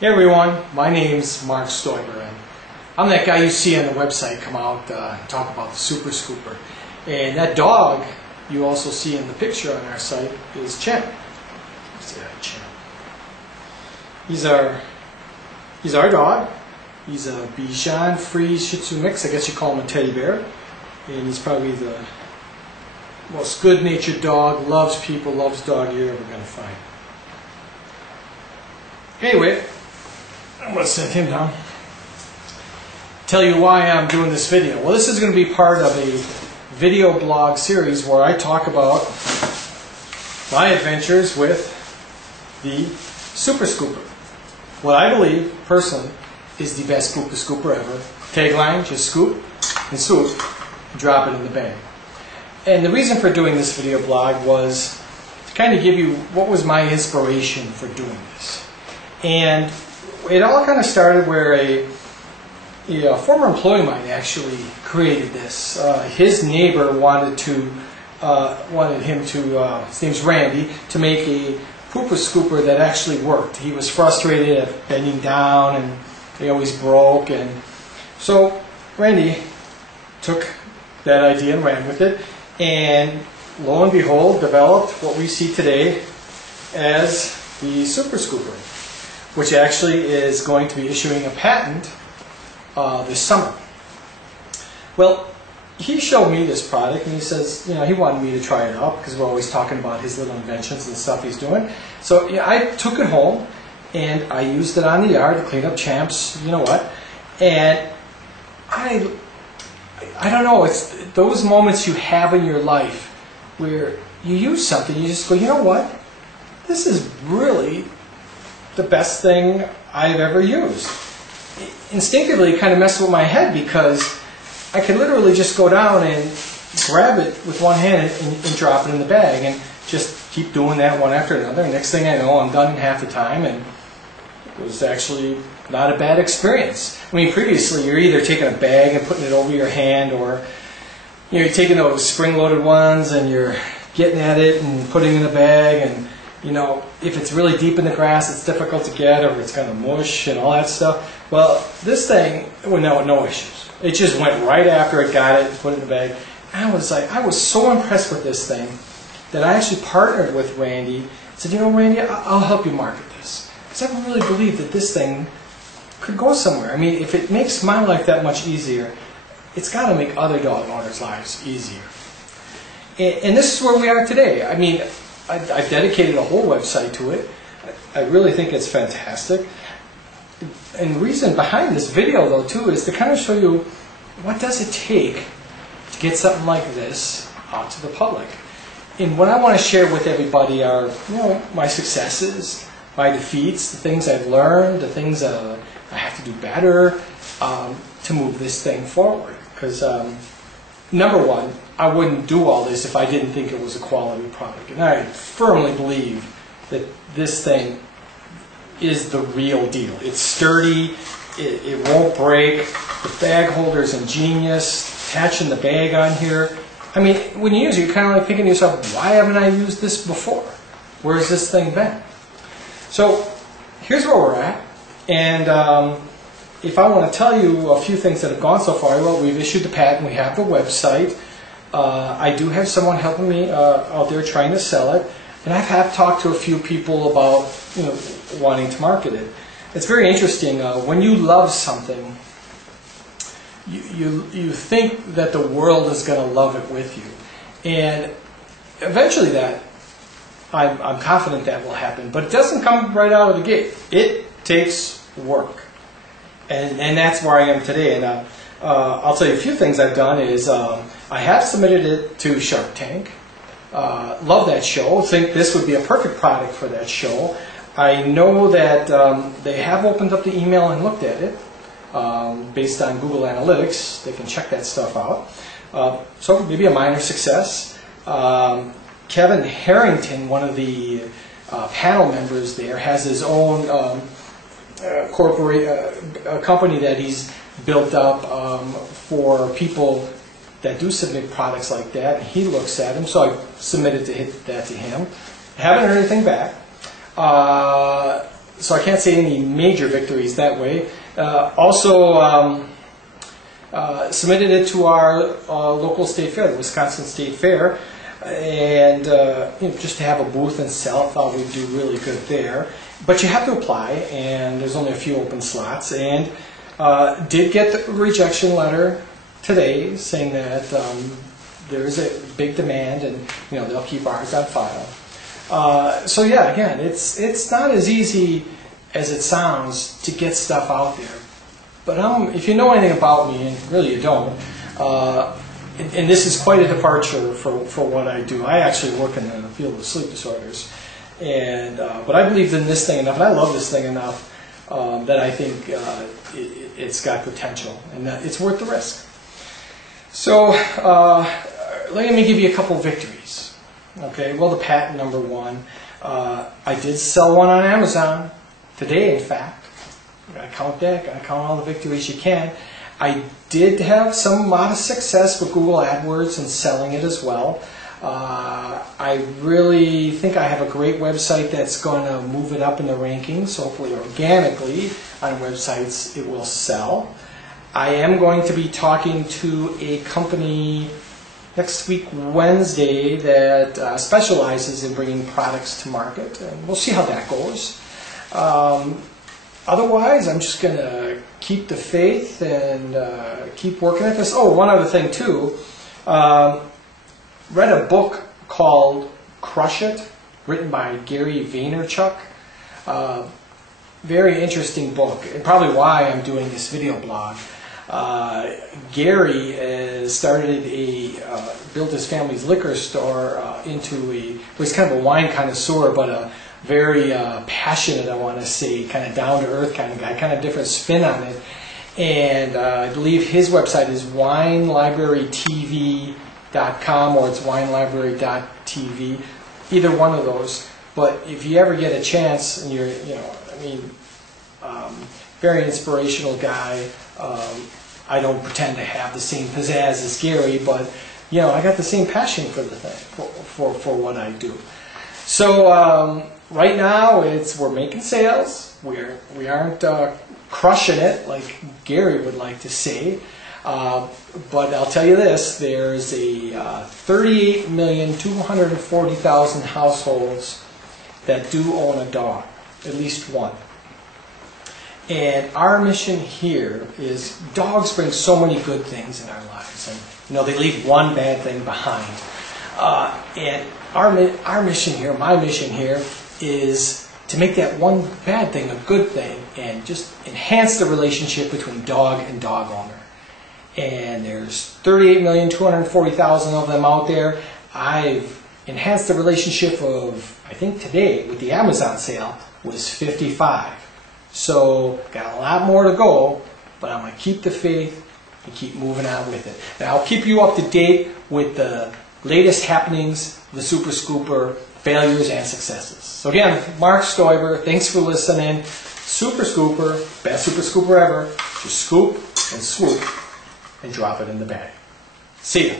Hey everyone, my name's Mark Stoiber, and I'm that guy you see on the website come out talk about the Super Scooper. And that dog you also see in the picture on our site is Champ. See that, Champ. He's our dog. He's a Bichon Free Shih Tzu mix. I guess you call him a teddy bear. And he's probably the most good-natured dog, loves people, loves dog you're ever going to find. Anyway, I'm going to set him down. Tell you why I'm doing this video. Well, this is going to be part of a video blog series where I talk about my adventures with the Super Scooper. What I believe, personally, is the best scooper ever. Tagline, just scoop and swoop, drop it in the bag. And the reason for doing this video blog was to kind of give you what was my inspiration for doing this. And it all kind of started where a former employee of mine actually created this. His neighbor wanted him to, his name's Randy, to make a pooper scooper that actually worked. He was frustrated at bending down and they always broke. And so Randy took that idea and ran with it. And lo and behold, developed what we see today as the Super Scooper, which actually is going to be issuing a patent this summer. Well, he showed me this product and he says, he wanted me to try it out because we're always talking about his little inventions and stuff he's doing. So I took it home and I used it on the yard to clean up Champ's, and I don't know, it's those moments you have in your life where you use something, you just go, you know what? This is really the best thing I've ever used. Instinctively, it kind of messed with my head because I could literally just go down and grab it with one hand and drop it in the bag and just keep doing that one after another. And next thing I know, I'm done in half the time, and it was actually not a bad experience. I mean, previously, you're either taking a bag and putting it over your hand, or you're taking those spring-loaded ones and you're getting at it and putting it in the bag, and if it's really deep in the grass, it's difficult to get, or it's kind of mush and all that stuff. Well, this thing, no issues. It just went right after it got it, put it in the bag. I was so impressed with this thing that I actually partnered with Randy. Said, Randy, I'll help you market this. Because I really believe that this thing could go somewhere. I mean, if it makes my life that much easier, it's got to make other dog owners' lives easier. And this is where we are today. I mean, I've dedicated a whole website to it. I really think it's fantastic. And the reason behind this video, though, too, is to kind of show you what does it take to get something like this out to the public. And what I want to share with everybody are, my successes, my defeats, the things I've learned, the things I have to do better to move this thing forward. Because number one, I wouldn't do all this if I didn't think it was a quality product. And I firmly believe that this thing is the real deal. It's sturdy, it won't break, the bag holder is ingenious, attaching the bag on here. I mean, when you use it, you're kind of like thinking to yourself, why haven't I used this before? Where's this thing been? So, here's where we're at. And if I want to tell you a few things that have gone so far, well, we've issued the patent, we have the website. I do have someone helping me out there trying to sell it. And I have talked to a few people about, wanting to market it. It's very interesting. When you love something, you think that the world is going to love it with you. And eventually I'm confident that will happen. But it doesn't come right out of the gate. It takes work. And that's where I am today. And I'll tell you a few things I've done is I have submitted it to Shark Tank. Love that show. Think this would be a perfect product for that show. I know that they have opened up the email and looked at it. Based on Google Analytics, they can check that stuff out. So maybe a minor success. Kevin Harrington, one of the panel members there, has his own company that he's built up for people that do submit products like that. And he looks at them, so I submitted that to him. I haven't heard anything back. So I can't say any major victories that way. Also submitted it to our local state fair, the Wisconsin State Fair, and just to have a booth and sell, thought we'd do really good there. But you have to apply, and there's only a few open slots, and did get the rejection letter today saying that there is a big demand, and they'll keep ours on file. So yeah, again, it's not as easy as it sounds to get stuff out there. But if you know anything about me, and really you don't, and this is quite a departure for what I do. I actually work in the field of sleep disorders, and but I believed in this thing enough, and I love this thing enough that I think it's got potential, and that it's worth the risk. So let me give you a couple victories. Okay, well, the patent number one, I did sell one on Amazon today, in fact. Gotta count that, gotta count all the victories you can. I did have some modest success with Google AdWords and selling it as well. I really think I have a great website that's going to move it up in the rankings. So hopefully organically on websites it will sell. I am going to be talking to a company next week, Wednesday, that specializes in bringing products to market, and we'll see how that goes. Otherwise, I'm just going to keep the faith and keep working at this. Oh, one other thing too. Read a book called Crush It, written by Gary Vaynerchuk. Very interesting book, and probably why I'm doing this video blog. Gary built his family's liquor store he's kind of a wine connoisseur, but a very passionate, I want to say, kind of down-to-earth kind of guy, kind of different spin on it. And I believe his website is winelibrarytv.com or it's winelibrary.tv, either one of those. But if you ever get a chance, and you're, very inspirational guy. I don't pretend to have the same pizzazz as Gary, but I got the same passion for the thing, for what I do. So right now we're making sales. We aren't crushing it like Gary would like to say, but I'll tell you this: there's a 38,240,000 households that do own a dog, at least one. And our mission here is dogs bring so many good things in our lives, and they leave one bad thing behind. And our mission here, my mission here, is to make that one bad thing a good thing and just enhance the relationship between dog and dog owner. And there's 38,240,000 of them out there. I've enhanced the relationship of, I think today with the Amazon sale, was 55. So got a lot more to go, but I'm going to keep the faith and keep moving on with it. And I'll keep you up to date with the latest happenings, the Super Scooper, failures and successes. So again, Mark Stoiber, thanks for listening. Super Scooper, best Super Scooper ever. Just scoop and swoop and drop it in the bag. See ya.